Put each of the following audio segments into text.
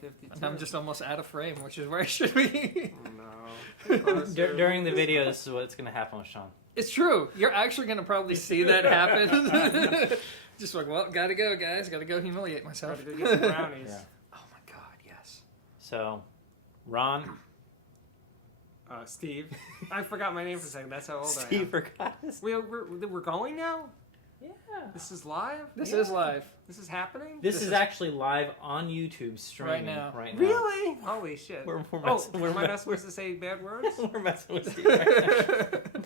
152. And I'm just almost out of frame, which is where I should be. No. During the video, this is what's going to happen with Sean. It's true. You're actually going to probably see that happen. Just like, well, gotta go, guys. Gotta go humiliate myself. Gotta go get some brownies. Yeah. Oh my God, yes. So, Ron. Steve. I forgot my name for a second. That's how old I am. Steve forgot his We're going now? Yeah. This is live? This is live. This is happening? This is actually live on YouTube streaming right now. Really? Holy shit. We're am I not supposed to say bad words? We're messing with Steve right now.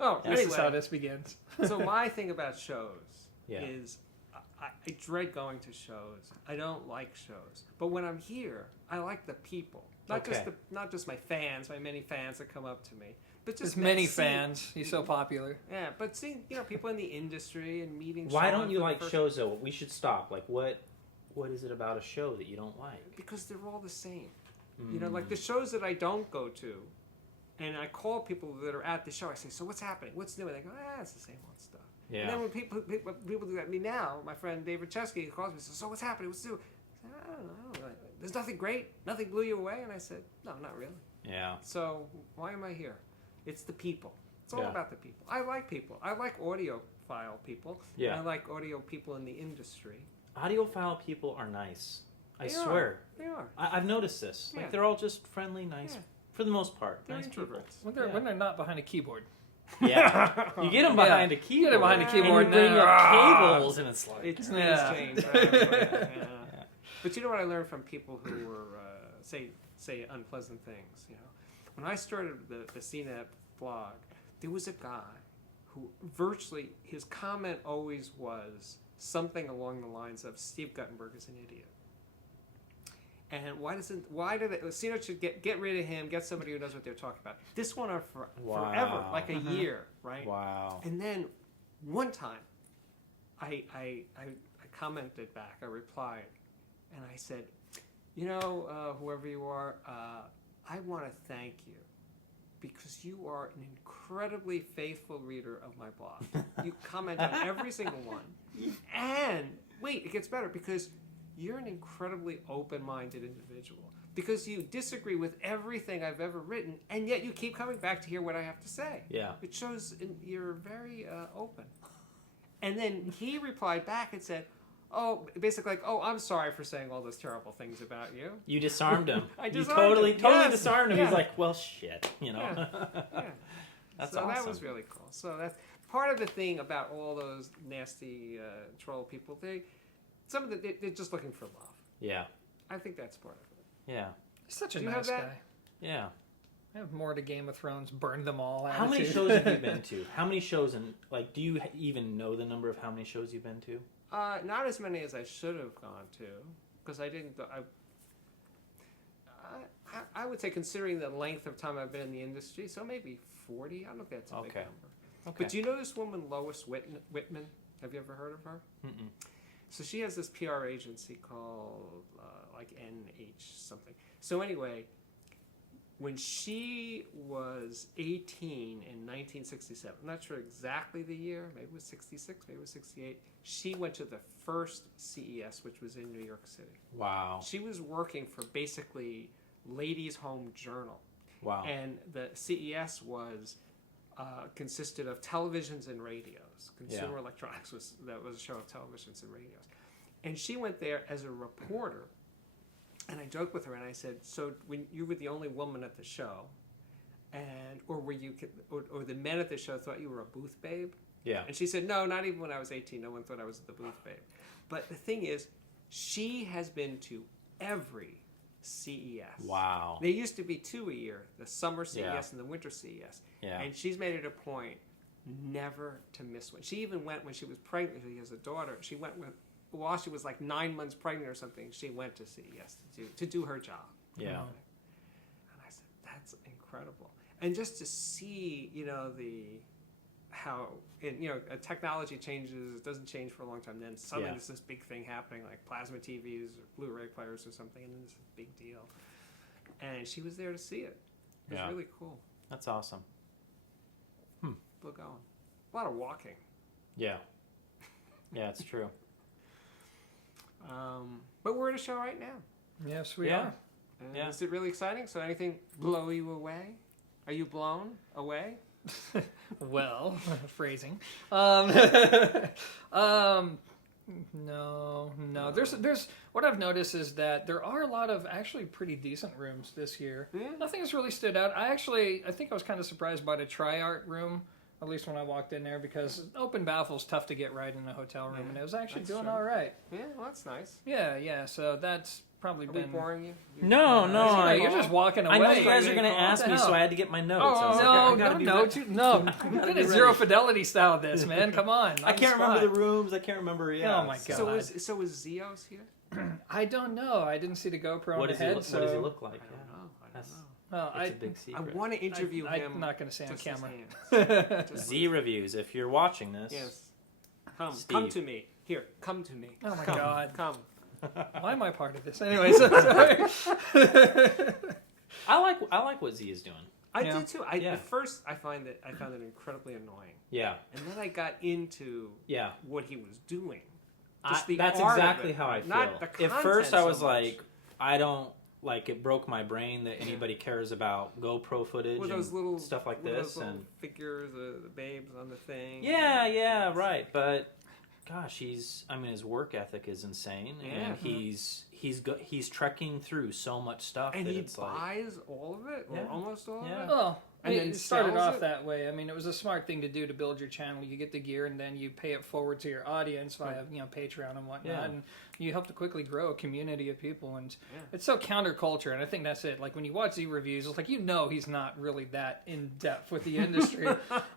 Oh, This anyway. is how this begins. So my thing about shows Yeah. is I dread going to shows. I don't like shows. But when I'm here, I like the people. Not just my fans, my many fans that come up to me. But just There's many seeing- fans. He's so popular. Yeah, but seeing people in the industry and meeting. Why Sean don't you for the like first- shows though? We should stop. Like what is it about a show that you don't like? Because they're all the same. You know, like the shows that I don't go to, and I call people that are at the show. I say, "So what's happening? What's new?" And they go, "It's the same old stuff." Yeah. And then when people do that to me now, my friend David Chesky calls me and says, "So what's happening? What's new?" I said, I don't know. There's nothing great. Nothing blew you away. And I said, "No, not really." Yeah. So why am I here? It's the people. It's all Yeah. about the people. I like people. I like audiophile people. Yeah. And I like audio people in the industry. Audiophile people are nice. I They swear. They are. I've noticed this. Like Yeah. they're all just friendly, nice, Yeah. for the most part. They're Nice people. introverts. When they're not behind a keyboard. Yeah. You get them behind a You keyboard. get him behind a And keyboard and you bring now. up cables, and it's like It's Yeah. changed. Yeah. But you know what I learned from people who were say unpleasant things. You know, when I started the CNET blog, there was a guy who virtually his comment always was something along the lines of Steve Guttenberg is an idiot. And why do they? CNET should get rid of him. Get somebody who knows what they're talking about. This went on forever, like a year, right? wow. And then one time, I commented back. I replied, and I said, whoever you are, I want to thank you because you are an incredibly faithful reader of my blog. You comment on every single one, and wait, it gets better because you're an incredibly open-minded individual. Because you disagree with everything I've ever written, and yet you keep coming back to hear what I have to say. Yeah. It shows you're very open. And then he replied back and said, basically like, I'm sorry for saying all those terrible things about you. You disarmed him. I You disarmed totally him. Yes. disarmed him. Yeah. He's like, well, shit, Yeah. That's so awesome. that was really cool. So that's part of the thing about all those nasty troll people. They're just looking for love. Yeah. I think that's part of it. Yeah. He's such a Do you have nice that? guy. Yeah. I have more to Game of Thrones. Burn them all. How many attitude. shows have you been to? How many shows do you even know the number of how many shows you've been to? Not as many as I should have gone to, because I didn't. I would say, considering the length of time I've been in the industry, so maybe 40. I don't know if that's a big Okay. number. Okay. But do you know this woman, Lois Whitman? Have you ever heard of her? Mm-mm. So she has this PR agency called like NH something. So anyway, when she was 18 in 1967, I'm not sure exactly the year, maybe it was 66, maybe it was 68, she went to the first CES, which was in New York City. Wow. She was working for basically Ladies' Home Journal. Wow. And the CES was consisted of televisions and radios. Consumer Electronics was a show of televisions and radios. And she went there as a reporter. And I joked with her and I said, "So when you were the only woman at the show, or the men at the show thought you were a booth babe?" Yeah. And she said, "No, not even when I was 18. No one thought I was the booth babe." But the thing is, she has been to every CES. Wow. There used to be 2 a year, the summer CES Yeah. and the winter CES. Yeah. And she's made it a point never to miss one. She even went when she was pregnant. She has a daughter. She went while she was like 9 months pregnant or something. She went to CES to do her job. Yeah. And I said, that's incredible. And just to see, how technology changes, it doesn't change for a long time. Then suddenly there's this big thing happening, like plasma TVs or Blu-ray players or something, and it's a big deal. And she was there to see it. It was really cool. That's awesome. People going. A lot of walking. Yeah. Yeah, it's true. But we're at a show right now. Yes, we Yeah. are. Yeah. Is it really exciting? So anything blow you away? Are you blown away? Well, phrasing. No. There's what I've noticed is that there are a lot of actually pretty decent rooms this year. Yeah. Nothing has really stood out. I think I was kind of surprised by the Tri-Art room, at least when I walked in there, because open baffle's tough to get right in a hotel room, Yeah, and it was actually that's doing true. all right. Yeah, well, that's nice. Yeah. So that's probably Are we been. boring you? No, no, You're just walking away. I know you guys are going to What ask the me, so hell? I had to get my notes. Oh, I was like, okay. I No, gotta be no, ready. no. gotta Get be a Zero ready. Fidelity style of this, man. Come on. I on the can't remember spot. the rooms. I can't remember. Yeah. Oh, my God. So is Zio's here? I don't know. I didn't see the GoPro What on does the he head, look? so What does he look like? I don't know. I don't That's- know. Well, It's a big I secret. want to interview him. I'm not going to say on just his camera. hands. Just Z reviews. If you're watching this, Yes. Come Steve. to me. Here, come to me. Oh my Come, God. Come. Why am I part of this? Anyway, so sorry. I like what Z is doing. I Yeah. did too. Yeah. At first, I found it incredibly annoying, Yeah, and then I got into yeah. what he was doing. That's art of exactly it, how I right? feel. Not the At first, content I so was much. like, I don't like. It broke my brain that anybody cares about GoPro footage with and those little stuff like with this. those little And figures, the babes on the thing. yeah, right. But gosh, his work ethic is insane, Yeah. and he's trekking through so much stuff And that he it's like, buys all of it, or Yeah. almost all Yeah. of it. Well, And it then started sells off it? that way. I mean, it was a smart thing to do to build your channel. You get the gear, and then you pay it forward to your audience via Patreon and whatnot, Yeah. and you help to quickly grow a community of people. And Yeah. it's so counterculture, and I think that's it. Like when you watch Z reviews, it's like he's not really that in depth with the industry.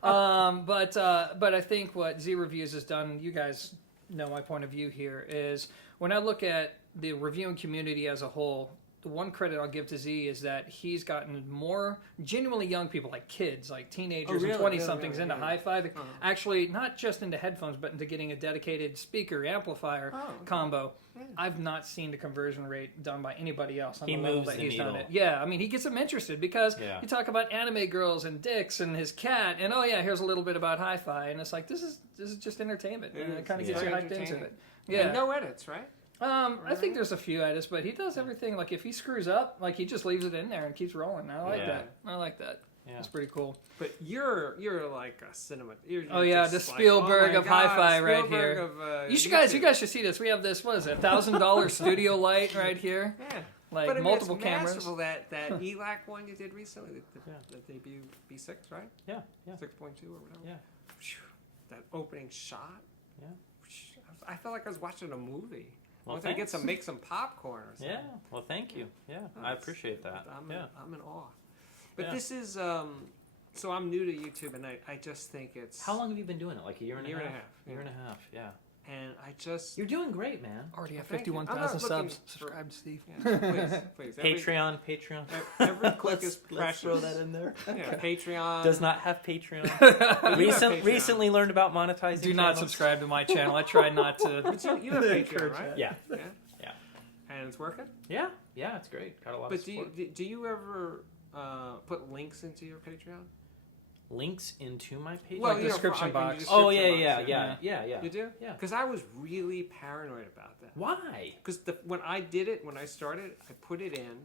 But I think what Z reviews has done, you guys know my point of view here, is when I look at the reviewing community as a whole, the one credit I'll give to Z is that he's gotten more genuinely young people, like kids, like teenagers really? and 20-somethings Really? into Yeah. hi-fi. Uh-huh. Actually, not just into headphones, but into getting a dedicated speaker amplifier Oh, okay. combo. Yeah. I've not seen the conversion rate done by anybody else on He the level moves that the he's done needle. it. Yeah, I mean, he gets them interested because Yeah. you talk about anime girls and dicks and his cat, and here's a little bit about hi-fi, and it's like this is just entertainment, and it kind of Yeah. gets you Very hyped into entertaining. it. Yeah. And no edits, right? I think there's a few edits, but he does everything. Like if he screws up, like he just leaves it in there and keeps rolling. I like Yeah. that. I like that. Yeah. It's pretty cool. But you're like a cinema. You're Oh, yeah, just the like, Spielberg oh my of God, hi-fi right Spielberg here. Of, You YouTube. guys should see this. We have this. What is it? $1,000 studio light right here. Yeah. Like But I mean, multiple it's cameras. masterful, that ELAC one you did recently, the debut B6, right? Yeah, 6.2 or whatever. Yeah. Phew, that opening shot. Yeah. Phew, I felt like I was watching a movie. Well, Once I get thanks. make some popcorn or something. Yeah. Well, thank you. Yeah, Oh, I it's- appreciate that. Yeah. I'm in awe. But Yeah. this is so I'm new to YouTube, and I just think it's How long have you been doing it? Like a year and a half? yeah. Year and a half. Yeah. And I just You're doing great, man. Already have Thank you. I'm 51,000 not looking subs. for- Subscribe to Steve. yeah, please Patreon. every click is precious. Let's throw that in there. Yeah, Patreon Does not have Patreon. You have Patreon. Recently learned about monetizing. Do not channels. subscribe to my channel. I try not to. But you have Patreon, Encourage right? that. Yeah. Yeah. Yeah. And it's working. Yeah. Yeah. It's great. Got a lot But of do support. you ever put links into your Patreon? Links into my page. Well, you know, description in box. Oh description yeah, box, yeah. You do? Yeah. Because I was really paranoid about that. Why? Because when I did it, when I started, I put it in,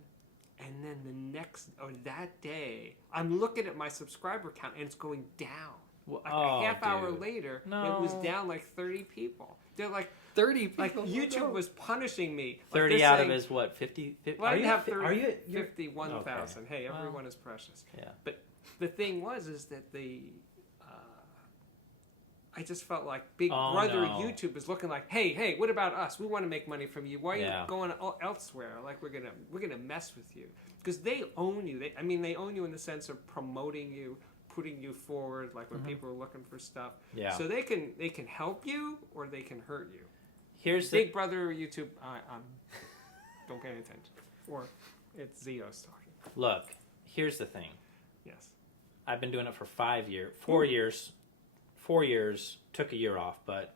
and then that day, I'm looking at my subscriber count, and it's going down. Well, Like a half hour dude. later, it No. was down like 30 people. They're like 30 people. YouTube was punishing me. Like 30 they're out saying, of his what? 50? Well, I are didn't you? have 30, Are you? You're, 51,000. Okay. Hey, Well. everyone is precious. yeah. But the thing is that I just felt like Big Oh, Brother no. YouTube is looking like, hey, what about us? We want to make money from you. Why are Yeah. you going elsewhere? Like we're gonna mess with you because they own you. They own you in the sense of promoting you, putting you forward. Like when people are looking for stuff. Yeah. So they can help you or they can hurt you. Here's the Big Brother YouTube, don't pay any attention. Or it's Zio's talking. look. Here's the thing. Yes. I've been doing it for 5 years. 4 years. 4 years. Took a year off, but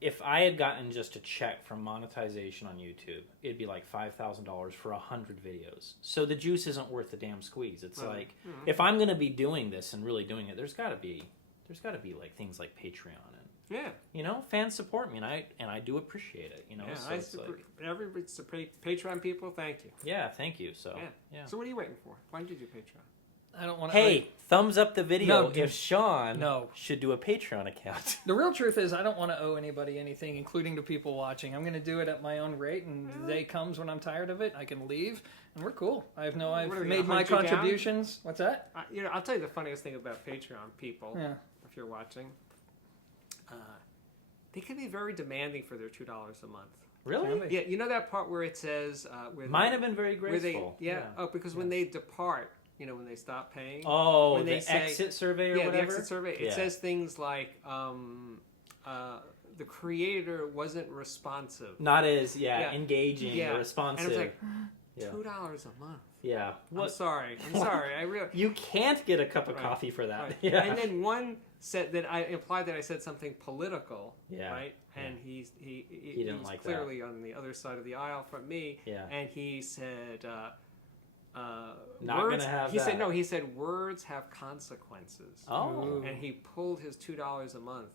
if I had gotten just a check from monetization on YouTube, it'd be like $5,000 for 100 videos. So the juice isn't worth the damn squeeze. It's Right. like if I'm going to be doing this and really doing it, there's got to be like things like Patreon and Yeah. Fans support me, and I do appreciate it. Yeah, so it's everybody, Patreon people, thank you. yeah, thank you. So Yeah. So what are you waiting for? Why don't you do Patreon? I don't want to. Hey, thumbs up the video No, if Sean no. should do a Patreon account. The real truth is, I don't want to owe anybody anything, including the people watching. I'm going to do it at my own rate, and the day comes when I'm tired of it, I can leave, and we're cool. I've What are they, made my hunt you down? contributions. What's that? I'll tell you the funniest thing about Patreon people, Yeah. if you're watching. They can be very demanding for their $2 a month. Really? Can Yeah, you know that part where it says... where Mine have been very where graceful. because when they depart, when they stop paying... Oh, when the they say, exit survey or whatever? the exit survey. It Yeah. says things like, the creator wasn't responsive. Not as engaging or responsive. And it's like, Yeah. $2 a month. Yeah. I'm sorry. I really... You can't get a cup of Right. coffee for that. Right. Yeah. And then one said that I implied that I said something political, Yeah. right? And he didn't was like clearly on the other side of the aisle from me. Yeah. And he said, Not words, gonna have he that. said no. He said words have consequences. Oh. And he pulled his $2 a month,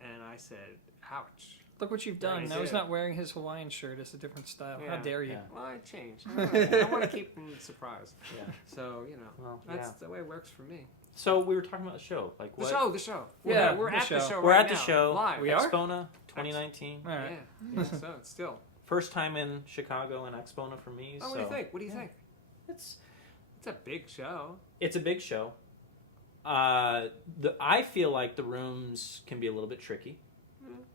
and I said, "Ouch." Look what you've Yeah, done. I Now he's did. not wearing his Hawaiian shirt. It's a different style. How Yeah. dare you? Yeah. Well, I changed. I want to keep him surprised. Yeah. So Well, that's the way it works for me. So we were talking about the show. Like The what? show. Yeah, we're the at the show. show. We're right at the now, show. live. We are? Axpona 2019. All right. Yeah. So it's still. First time in Chicago and Axpona for me. Oh, what do you think? What do you think? It's It's a big show. It's a big show. I feel like the rooms can be a little bit tricky.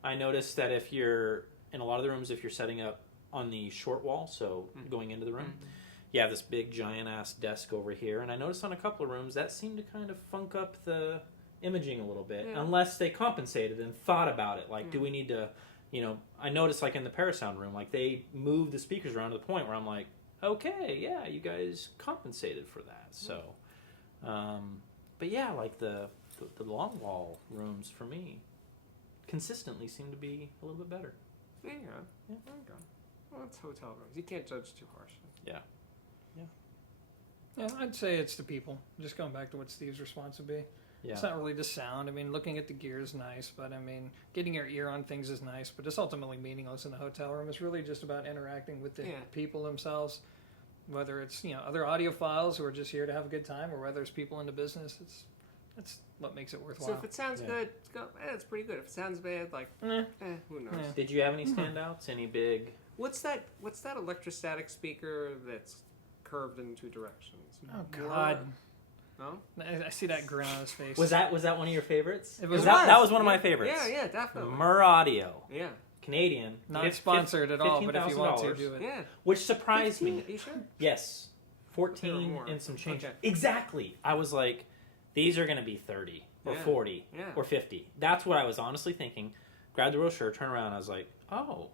I noticed that if you're in a lot of the rooms, if you're setting up on the short wall, so going into the room, you have this big giant ass desk over here, and I noticed on a couple of rooms that seemed to kind of funk up the imaging a little bit, unless they compensated and thought about it. Like, do we need to, I noticed like in the Parasound room, like they moved the speakers around to the point where I'm like, okay, yeah, you guys compensated for that. So, but yeah, like the long wall rooms for me consistently seem to be a little bit better. Yeah. There you go. Well, it's hotel rooms. You can't judge too harshly. Yeah. Yeah, I'd say it's the people. Just going back to what Steve's response would be. Yeah. It's not really the sound. I mean, looking at the gear is nice, but I mean, getting your ear on things is nice, but it's ultimately meaningless in the hotel room. It's really just about interacting with the people themselves, whether it's, other audiophiles who are just here to have a good time, or whether it's people in the business. That's what makes it worthwhile. So if it sounds good, it's pretty good. If it sounds bad, who knows? Yeah. Did you have any standouts? Any big? What's that electrostatic speaker that's curved in two directions? Oh God! No? I see that grin on his face. Was that one of your favorites? It was. That was one of my favorites. Yeah, definitely. Murr Audio. Yeah. Canadian. Not sponsored at all, but if you want to, do it. Yeah. Which surprised 15, me. Are you sure? Yes. 14 more. and some change. Okay. Exactly. I was like, these are going to be 30 or 40 or 50. That's what I was honestly thinking. Grabbed the brochure, turned around, I was like, oh.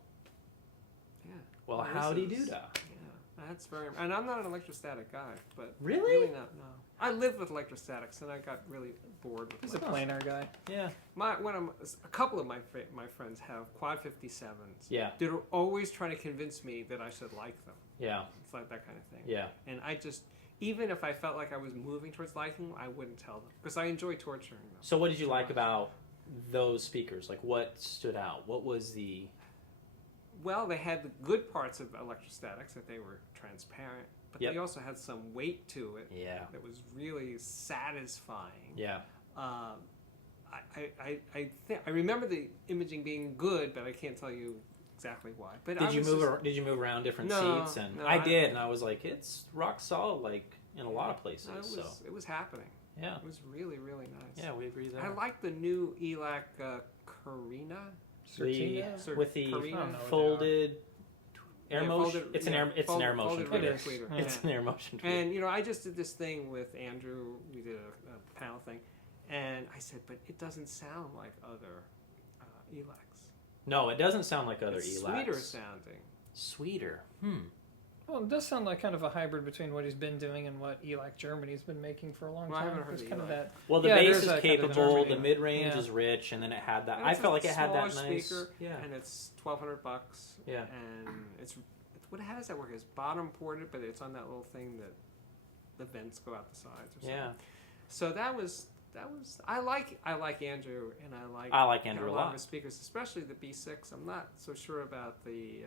Yeah. Well, This howdy is- doo-dah. Yeah, that's very... And I'm not an electrostatic guy, but... Really? not, no. I lived with electrostatics, and I got really bored with He's a electrostatics. planar guy. Yeah. A couple of my friends have Quad 57s. Yeah. They're always trying to convince me that I should like them. Yeah. It's like that kind of thing. Yeah. And I just... Even if I felt like I was moving towards liking them, I wouldn't tell them. Because I enjoy torturing them. So what did you like about those speakers? Like, what stood out? What was the... Well, they had the good parts of electrostatics, that they were transparent. But they also had some weight to it. Yeah. That was really satisfying. Yeah. I remember the imaging being good, but I can't tell you exactly why. But Did you move around different seats? And no, I did, and I was like, it's rock solid, like in a lot of places. It was happening. Yeah. It was really, really nice. Yeah, we agree there. I like the new ELAC Carina. Certina? With the Carina. folded air Yeah, motion. folded- It's yeah, an air motion folded tweeter. rear tweeter. It's an air motion tweeter. And I just did this thing with Andrew. We did a panel thing, and I said, but it doesn't sound like other ELACs. No, it doesn't sound like other It's ELACs. sweeter sounding. Sweeter. Well, it does sound like kind of a hybrid between what he's been doing and what ELAC Germany's been making for a long Well, I time. haven't heard There's the kind of ELAC. that. Well, the Yeah, bass there's is that kind of capable. Germany. The mid range Yeah. is rich, and then it had that. And I it's felt a like it had that smaller nice. speaker, Yeah. and it's $1,200. Yeah. And it's how does that work? It's bottom ported, but it's on that little thing that the vents go out the sides or something. Yeah. So that was I like Andrew, and I like Andrew a a lot of lot. his speakers, especially the B6. I'm not so sure about the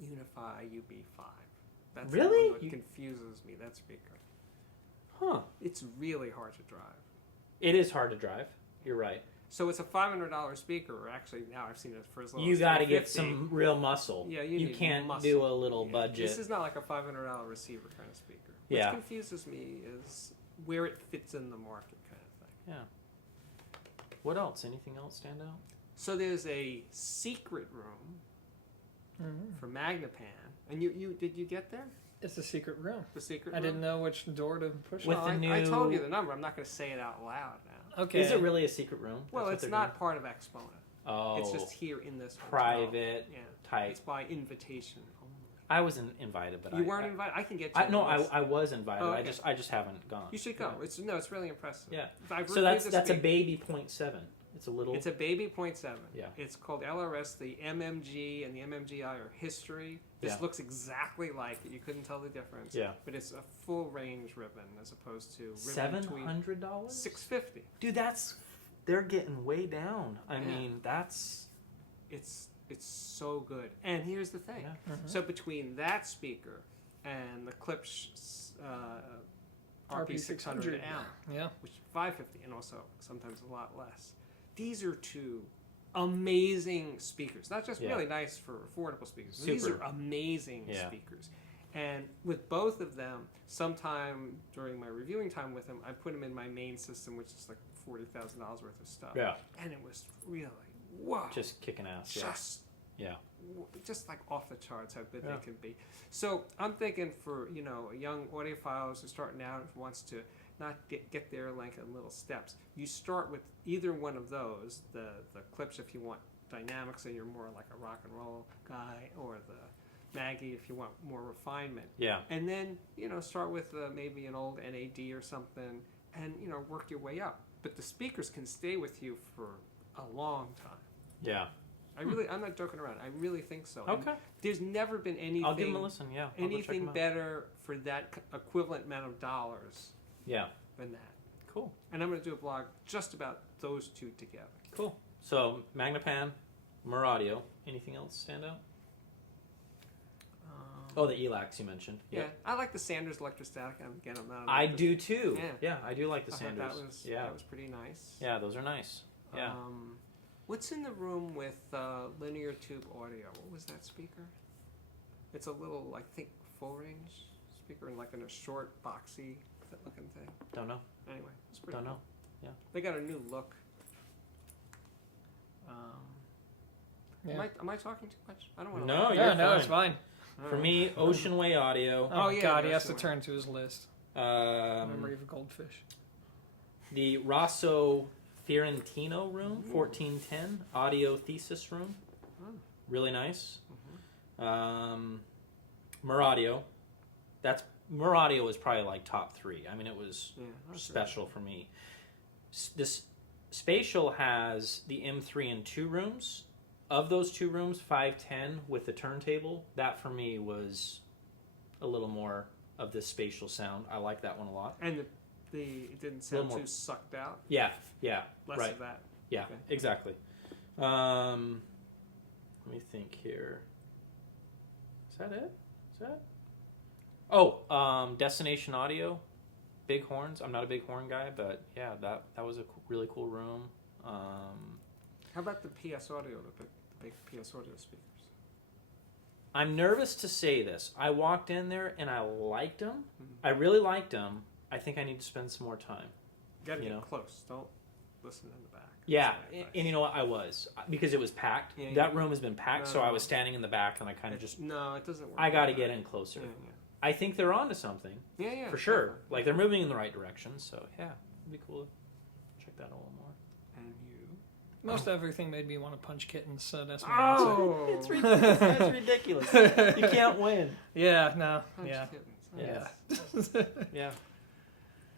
Unify UB5. That's the Really? one that confuses me. That speaker. Huh. It's really hard to drive. It is hard to drive. You're right. So it's a $500 speaker. Or actually, now I've seen it for as low You as got to get $350. some real muscle. Yeah, you need can't muscle. do a little Yeah, budget. This is not like a $500 receiver kind of speaker. Yeah. What confuses me is where it fits in the market kind of thing. Yeah. What else? Anything else stand out? So there's a secret room for Magnapan. And did you get there? It's a secret room. The secret I room? didn't know which door to push. With Well, the I told you new- the number. I'm not going to say it out loud now. Okay. Is it really a secret room? Well, That's what it's they're not doing? part of Axpona. Oh, It's just here in this hotel. private Yeah. type. It's by invitation only. I was invited, but You weren't invited? I can get you. No, on the list. I was invited. Oh, I okay. just haven't gone. You should go. It's really impressive. Yeah. I've So reviewed the that's a speaker. baby 0.7. It's a little. It's a baby .7. Yeah. It's called LRS. The MMG and the MMGI are history. This Yeah. looks exactly like it. You couldn't tell the difference. Yeah. But it's a full range ribbon as opposed to ribbon between $700. $650. Dude, they're getting way down. I Yeah. mean, that's It's so good. And here's the thing. yeah. So between that speaker and the Klipsch RP600M, Yeah. which is $550, and also sometimes a lot less. These are two amazing speakers. Not just Yeah. really nice for affordable speakers. These Super. are amazing Yeah. speakers. And with both of them, sometime during my reviewing time with them, I put them in my main system, which is like $40,000 worth of stuff. Yeah. And it was really, whoa. Just kicking ass. Yeah. Yeah. Just like off the charts how good Yeah. they can be. So I'm thinking for a young audiophiles who's starting out and wants to not get there like in little steps. You start with either one of those, the Klipsch if you want dynamics and you're more like a rock and roll guy, or the Maggie if you want more refinement. Yeah. And then start with maybe an old NAD or something, and work your way up. But the speakers can stay with you for a long time. Yeah. I'm not joking around. I really think so. And Okay. there's never been anything. I'll give them a listen. Yeah. I'll go check Anything 'em out. better for that equivalent amount of dollars Yeah. than that. Cool. And I'm going to do a blog just about those two together. Cool. So Magnapan, Mur Audio. Anything else stand out? Oh, the ELACs you mentioned. Yeah, Yep. I like the Sanders electrostatic. Again, I'm not. I do too. Yeah. Yeah, I do like the I thought Sanders. that was pretty nice. Yeah, those are nice. Yeah. What's in the room with linear tube audio? What was that speaker? It's a little, I think, full range speaker, and like in a short, boxy looking thing. Don't know. Anyway, it's pretty. Don't cool. know. Yeah. They got a new look. Yeah. Am I talking too much? I don't want to. No, Yeah, you're no, fine. it's fine. For me, Ocean Way Audio. Oh, yeah, God, he has that's to the turn to his list. Memory of a goldfish. The Rosso Fiorentino room, 1410 audio thesis room. Oh. Really nice. Mur Audio. Mur Audio was probably like top 3. I mean, it was special for me. This Spatial has the M3 in 2 rooms. Of those 2 rooms, 510 with the turntable, that for me was a little more of the spatial sound. I like that one a lot. And it didn't sound more- too sucked out. Yeah, Less right. of that. Yeah, Okay. exactly. Let me think here. Is that it? Oh, Destination Audio, big horns. I'm not a big horn guy, but yeah, that was a really cool room. How about the PS Audio, the big PS Audio speakers? I'm nervous to say this. I walked in there and I liked them. Mhm. I really liked them. I think I need to spend some more time. You gotta You get know. close. Don't listen in the back. Yeah, That's my advice. and you know what? I was, because it was packed. Yeah, That yeah. room has been packed, No, so I no. was standing in the back and I kind of just. No, it doesn't work. I got to like get that. in closer. Yeah, I think they're onto something. yeah, For sure. definitely. Like, they're moving in the right direction, so yeah, it'd be cool to check that a little more. And you. Most everything made me want to punch kittens, so that's my answer. Oh, It's ridiculous. That's ridiculous. You can't win. Yeah, no, punch yeah. kittens. Yeah. Yeah.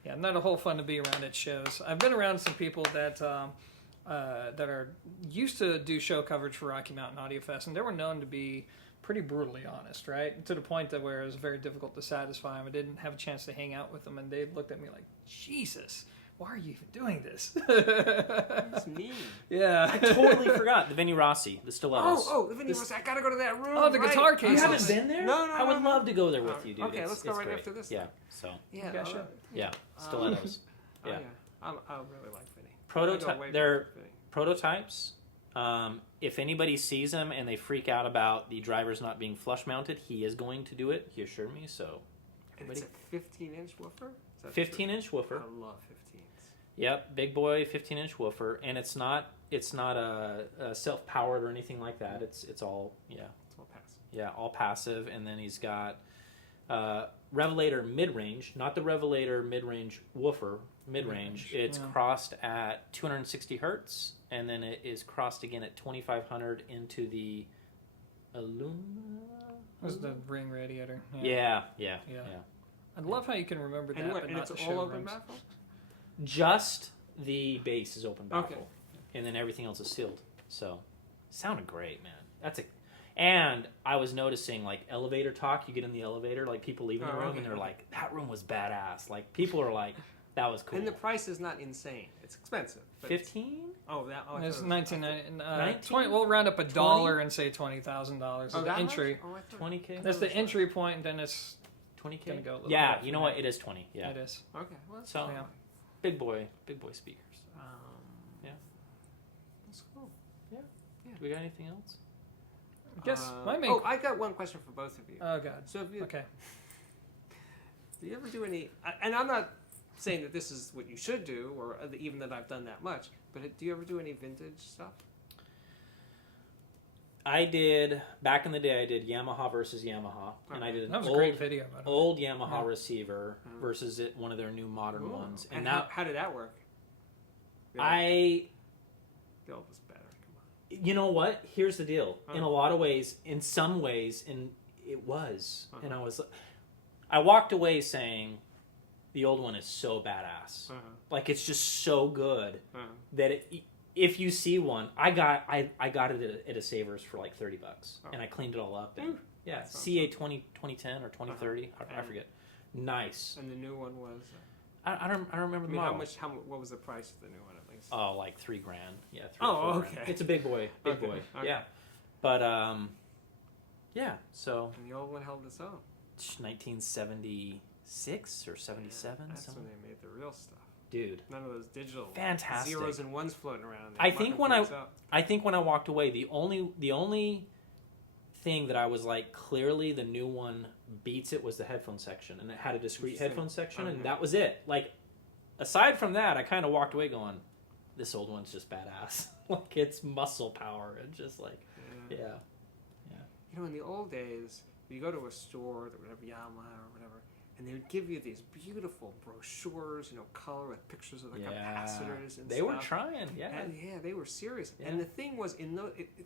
Yeah, not a whole fun to be around at shows. I've been around some people that are used to do show coverage for Rocky Mountain Audio Fest, and they were known to be pretty brutally honest, right? To the point that where it was very difficult to satisfy them. I didn't have a chance to hang out with them, and they looked at me like, Jesus, why are you even doing this? It's mean. Yeah. I totally forgot the Vinny Rossi, the stilettos. The Vinny Rossi. I gotta go to that room. Oh, the guitar You cases. haven't been there? No, I would love to go there with Oh, you, dude. okay, let's go it's right great. after this Yeah. then. So Yeah, Yeah, sure. yeah, stilettos. Oh, Yeah. I really like Vinny. Prototype. They're prototypes. If anybody sees them and they freak out about the drivers not being flush mounted, he is going to do it. He assured me. So, And it's a 15-inch woofer? Is that 15-inch woofer. I love 15s. Yep, big boy 15-inch woofer, and it's not a self-powered or anything like that. It's all It's all passive. yeah, all passive. And then he's got Revelator mid-range, not the Revelator mid-range woofer. Mid-range. It's crossed at 260 hertz, and then it is crossed again at 2500 into the aluminum. That's the ring radiator. Yeah. I love how you can remember that, but And not it's the all open showrooms. baffle? Just the base is open baffle, Okay. and then everything else is sealed. So, sounded great, man. And I was noticing like elevator talk. You get in the elevator, like people leaving the room, and they're like, "That room was badass." Like people are like, "That was cool." And the price is not insane. It's expensive. but 15? Oh, that. Oh, I It's thought it was- 1990. 20. We'll round up $1 and say $20,000 Oh, as the that entry. much? Oh, I thought- 20K? That's the entry point, and then it's 20K? gonna go a little Yeah, bit you know from what? there. It is 20. Yeah. It is. Okay. Well, that's So- fine. Yeah. Big boy speakers. Yeah. That's cool. Do we got anything else? I guess my main. Oh, I got one question for both of you. Oh God. So, if you, Okay. do you ever do any? And I'm not saying that this is what you should do, or even that I've done that much. But do you ever do any vintage stuff? I did back in the day. I did Yamaha versus Yamaha, and I did an That was a old, great video. By the way. old Yamaha Yeah. receiver versus one of their new modern Ooh. ones. And now how did that work? The old was better. Come on. you know what? Here's the deal. In a lot of ways, in some ways, it was, and I walked away saying, the old one is so badass. Like it's just so good that if you see one, I got it at a Savers for like $30, and I cleaned it all up. And, yeah, CA 2010 or 2030, I forget. Nice. And the new one was. I don't remember the model. What was the price of the new one at least? Oh, like $3,000. Yeah. Okay. $3,000. It's a big boy. Big boy. Okay. Yeah. But yeah. So And the old one held its own. 1976 or 77. That's something. when they made the real stuff. Dude. None of those digital Fantastic. zeros and ones floating around. I think when I walked away, the only thing that I was like, clearly the new one beats it was the headphone section, and it had a discrete headphone section, and that was it. Like, aside from that, I kind of walked away going, this old one's just badass. Like, it's muscle power, and just like, yeah. You know, in the old days, you go to a store, or whatever, Yamaha or whatever, and they would give you these beautiful brochures, color with pictures of the capacitors and they stuff. were trying, And they were serious. Yeah. And the thing was,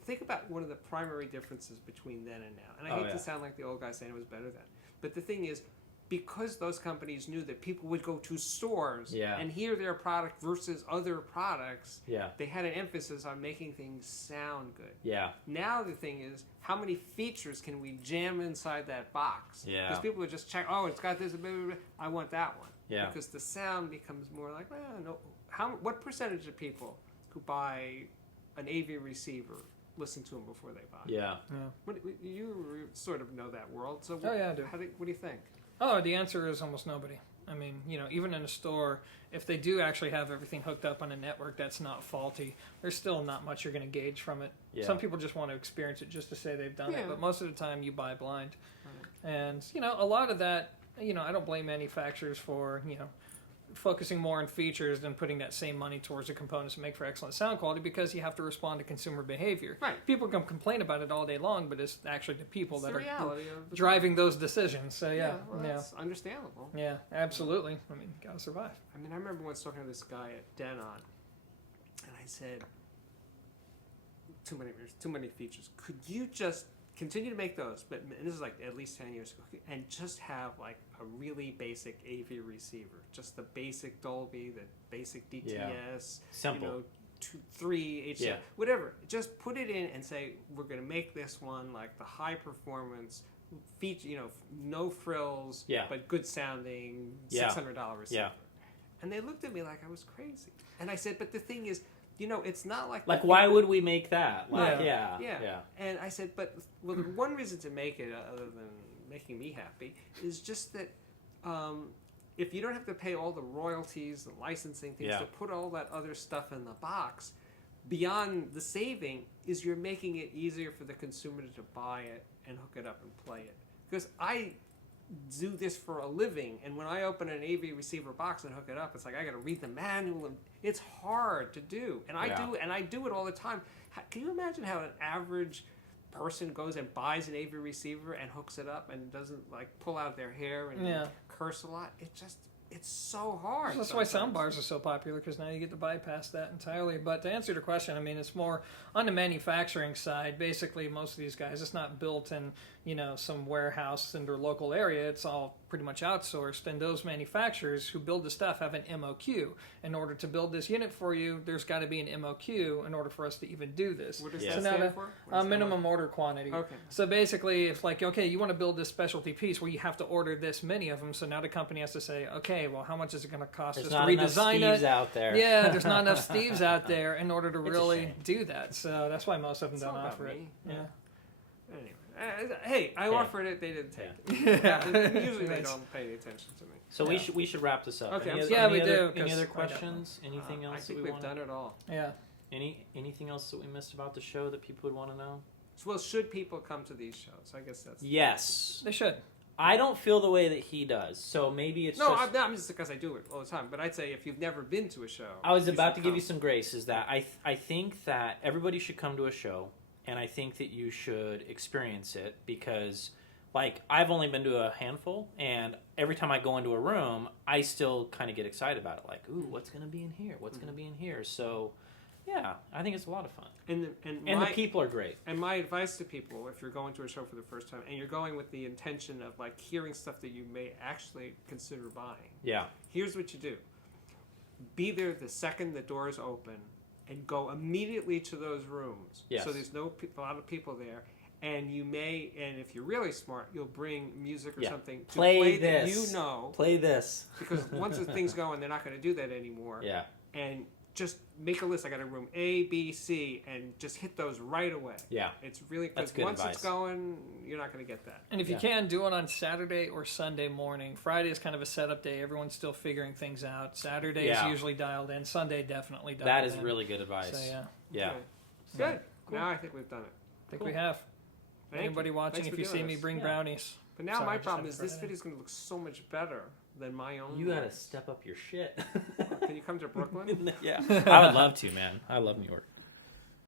think about one of the primary differences between then and now. And I hate to sound like the old guy saying it was better then. But the thing is, because those companies knew that people would go to stores and hear their product versus other products, they had an emphasis on making things sound good. Yeah. Now the thing is, how many features can we jam inside that box? Yeah. Because people would just check, oh, it's got this, blah, blah, blah. I want that one. Yeah. Because the sound becomes more like, well, no. What percentage of people who buy an AV receiver listen to them before they buy? Yeah. You sort of know that world. So Oh, yeah, I do. What do you think? Oh, the answer is almost nobody. I mean, even in a store, if they do actually have everything hooked up on a network that's not faulty, there's still not much you're going to gauge from it. Yeah. Some people just want to experience it just to say they've done it, but most of the time you buy blind. Right. And, a lot of that, I don't blame manufacturers for, focusing more on features than putting that same money towards the components to make for excellent sound quality, because you have to respond to consumer behavior. Right. People can complain about it all day long, but it's actually the people It's that the are reality of the driving those decisions. So that's understandable. yeah, absolutely. I mean, gotta survive. I mean, I remember once talking to this guy at Denon, and I said, too many features. Could you just continue to make those, and this is like at least 10 years ago, and just have like a really basic AV receiver, just the basic Dolby, the basic DTS, Simple. 3 HDMI, whatever. Just put it in and say, we're going to make this one like the high performance feature, no frills, but good sounding $600 receiver. And they looked at me like I was crazy. And I said, but the thing is, it's not like... Like, why would we make that? Like, Yeah. yeah. And I said, but the one reason to make it, other than making me happy, is just that if you don't have to pay all the royalties, the licensing things, to put all that other stuff in the box, beyond the saving is you're making it easier for the consumer to buy it and hook it up and play it. Because I do this for a living, and when I open an AV receiver box and hook it up, it's like I got to read the manual, and it's hard to do. And I do it all the time. Can you imagine how an average person goes and buys an AV receiver and hooks it up and doesn't like pull out their hair and curse a lot? It's so hard. That's why sound bars are so popular, because now you get to bypass that entirely. But to answer the question, I mean, it's more on the manufacturing side. Basically, most of these guys, it's not built in, some warehouse in their local area. It's all pretty much outsourced. And those manufacturers who build the stuff have an MOQ. In order to build this unit for you, there's got to be an MOQ in order for us to even do this. What does that stand for? Minimum order quantity. Okay. So basically, it's like, okay, you want to build this specialty piece where you have to order this many of them. So now the company has to say, okay, well, how much is it going to cost us to redesign it? Out there. Yeah, there's not enough Steves out there in order to really do that. So that's why most of them don't offer it. Yeah. Anyway, hey, I offered it; they didn't take it. Usually they don't pay any attention to me. So we should wrap this up. Okay, we do. Any other questions? Anything else? I think we've done it all. Yeah. Anything else that we missed about the show that people would want to know? Well, should people come to these shows? I guess that's yes. They should. I don't feel the way that he does, so maybe it's I'm just because I do it all the time. But I'd say if you've never been to a show, I was about to give you some grace. Is that I think that everybody should come to a show, and I think that you should experience it because, like, I've only been to a handful, and every time I go into a room, I still kind of get excited about it. Like, ooh, what's going to be in here? What's going to be in here? So, yeah, I think it's a lot of fun. And the people are great. And my advice to people, if you're going to a show for the first time, and you're going with the intention of, like, hearing stuff that you may actually consider buying, here's what you do. Be there the second the doors open, and go immediately to those rooms. Yes. So there's a lot of people there. And and if you're really smart, you'll bring music or something to play this. that Play this. Because once the thing's going, they're not going to do that anymore. Yeah. And just make a list. I got a room A, B, C, and just hit those right away. Yeah. It's really, because once it's going, you're not going to get that. And if you can, do it on Saturday or Sunday morning. Friday is kind of a setup day. Everyone's still figuring things out. Saturday is usually dialed in. Sunday definitely dialed in. That is really good advice. So, yeah. Okay. Good. Cool. Now I think we've done it. I think we have. Anybody watching, if you see me, bring brownies. But now my problem is this video is going to look so much better than my own. You got to step up your shit. Can you come to Brooklyn? Yeah. I would love to, man. I love New York.